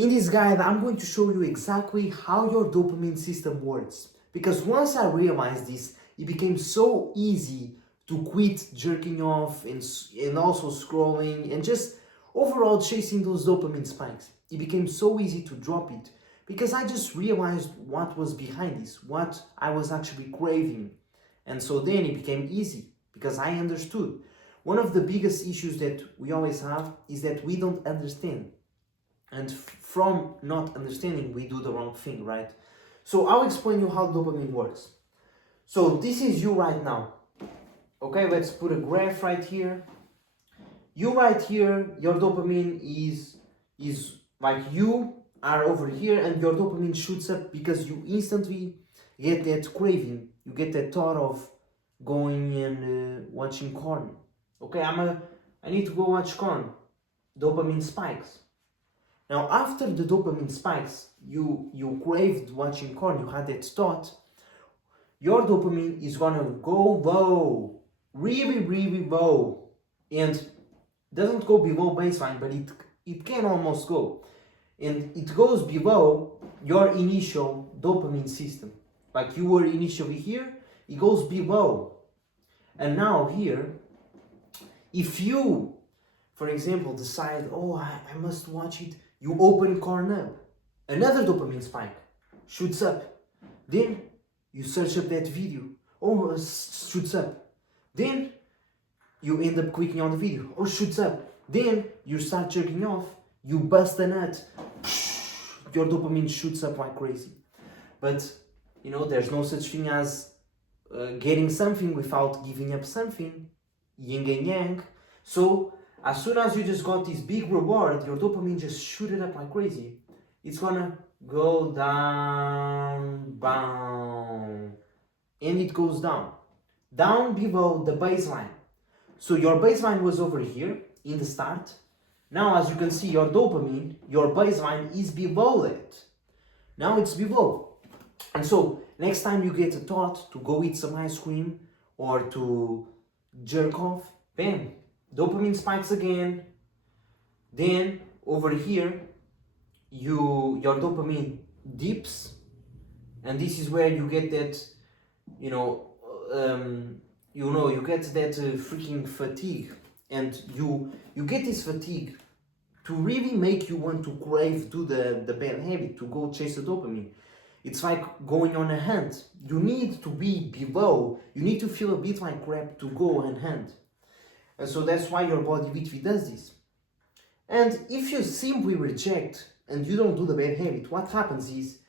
In this guide, I'm going to show you exactly how your dopamine system works. Because once I realized this, it became so easy to quit jerking off and also scrolling and just overall chasing those dopamine spikes. It became so easy to drop it because I just realized what was behind this, what I was actually craving. And so then it became easy because I understood. One of the biggest issues that we always have is that we don't understand. And from not understanding, we do the wrong thing, right? So I'll explain you how dopamine works. So this is you right now. Okay, let's put a graph right here. You right here, your dopamine is like you are over here and your dopamine shoots up because you instantly get that craving. You get that thought of going and watching corn. Okay, I need to go watch corn. Dopamine spikes. Now, after the dopamine spikes, you craved watching corn, you had that thought, your dopamine is gonna go low, really, really low, and doesn't go below baseline, but it can almost go. And it goes below your initial dopamine system. Like you were initially here, it goes below. And now here, if you, for example, decide, oh, I must watch it, you open corn up, another dopamine spike shoots up. Then you search up that video, oh, shoots up. Then you end up clicking on the video, oh, shoots up. Then you start jerking off, you bust a nut, your dopamine shoots up like crazy. But there's no such thing as getting something without giving up something, yin and yang. So as soon as you just got this big reward, your dopamine just shooted up like crazy. It's gonna go down, and it goes down below the baseline. So your baseline was over here in the start. Now, as you can see, your dopamine, your baseline is below it. Now it's below. And so next time you get a thought to go eat some ice cream or to jerk off, bam, dopamine spikes again. Then over here, your dopamine dips, and this is where you get that, you get that freaking fatigue, and you get this fatigue to really make you want to do the bad habit, to go chase the dopamine. It's like going on a hunt. You need to be below. You need to feel a bit like crap to go and hunt. And so that's why your body literally does this. And if you simply reject and you don't do the bad habit, what happens is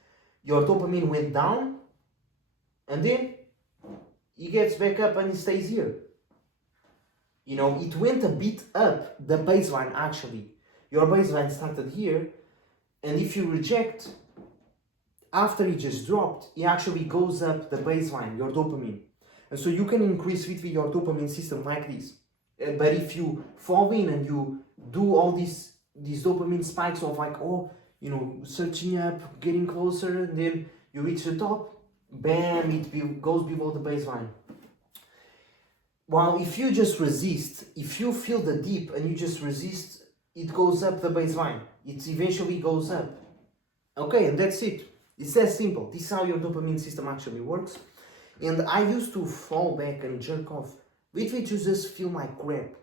your dopamine went down and then it gets back up and it stays here. It went a bit up the baseline actually. Your baseline started here, and if you reject, after it just dropped, it actually goes up the baseline, your dopamine. And so you can increase with your dopamine system like this. But if you fall in and you do all these dopamine spikes of like, searching up, getting closer, and then you reach the top, bam, it goes below the baseline. While if you just resist, if you feel the dip and you just resist, it goes up the baseline. It eventually goes up. Okay, and that's it. It's that simple. This is how your dopamine system actually works. And I used to fall back and jerk off, literally to just feel my crap.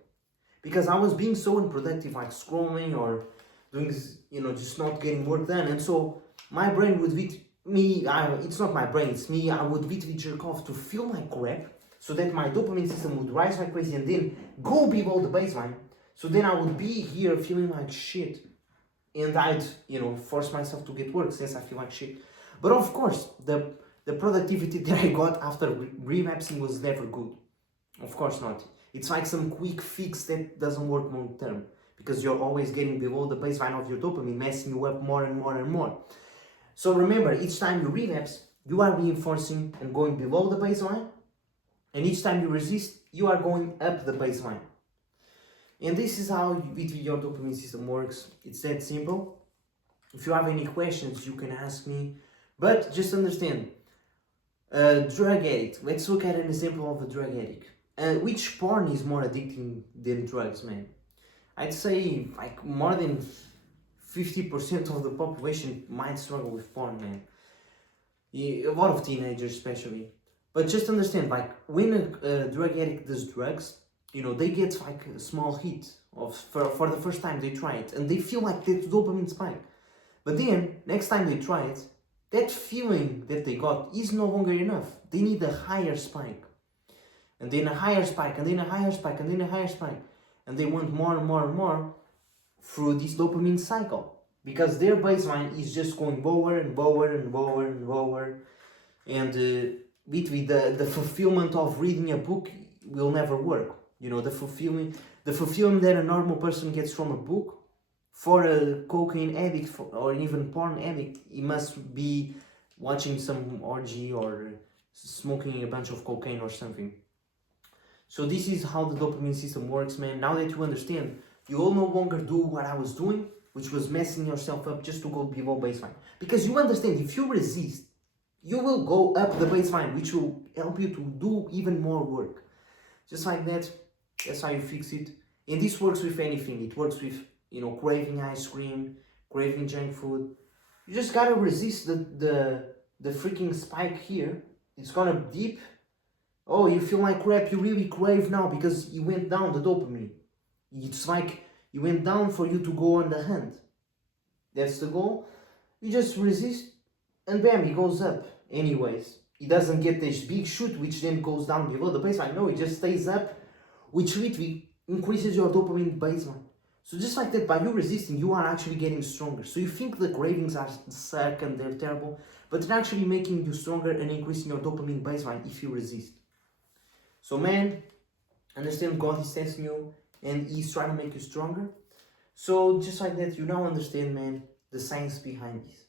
Because I was being so unproductive, like scrolling or doing, just not getting work done. And so my brain would it's not my brain, it's me, I would literally jerk off to feel my crap so that my dopamine system would rise like crazy and then go below the baseline. So then I would be here feeling like shit. And I'd, force myself to get work since I feel like shit. But of course, the productivity that I got after relapsing was never good. Of course not. It's like some quick fix that doesn't work long term because you're always getting below the baseline of your dopamine, messing you up more and more and more. So remember, each time you relapse, you are reinforcing and going below the baseline, and each time you resist, you are going up the baseline. And this is how your dopamine system works. It's that simple. If you have any questions, you can ask me. But just understand, drug addict. Let's look at an example of a drug addict. Which porn is more addicting than drugs, man? I'd say like more than 50% of the population might struggle with porn, man. A lot of teenagers, especially. But just understand, like, when a drug addict does drugs, you know, they get like a small hit of for the first time they try it, and they feel like that dopamine spike. But then, next time they try it, that feeling that they got is no longer enough. They need a higher spike. And then a higher spike, and then a higher spike, and then a higher spike. And they want more and more and more through this dopamine cycle. Because their baseline is just going lower and lower and lower and lower. And literally the fulfillment of reading a book will never work. You know, the fulfillment that a normal person gets from a book, for a cocaine addict or even porn addict, he must be watching some orgy or smoking a bunch of cocaine or something. So this is how the dopamine system works, man. Now that you understand, you will no longer do what I was doing, which was messing yourself up just to go below baseline. Because you understand, if you resist, you will go up the baseline, which will help you to do even more work. Just like that, that's how you fix it. And this works with anything. It works with, you know, craving ice cream, craving junk food. You just gotta resist the freaking spike here. It's gonna dip. Oh, you feel like crap, you really crave now because you went down the dopamine. It's like you went down for you to go on the hunt. That's the goal. You just resist and bam, it goes up. Anyways, it doesn't get this big shoot which then goes down below the baseline. No, it just stays up, which literally increases your dopamine baseline. So just like that, by you resisting, you are actually getting stronger. So you think the cravings are suck and they're terrible, but they're actually making you stronger and increasing your dopamine baseline if you resist. So man, understand God is testing you and He's trying to make you stronger. So just like that, you now understand, man, the science behind this.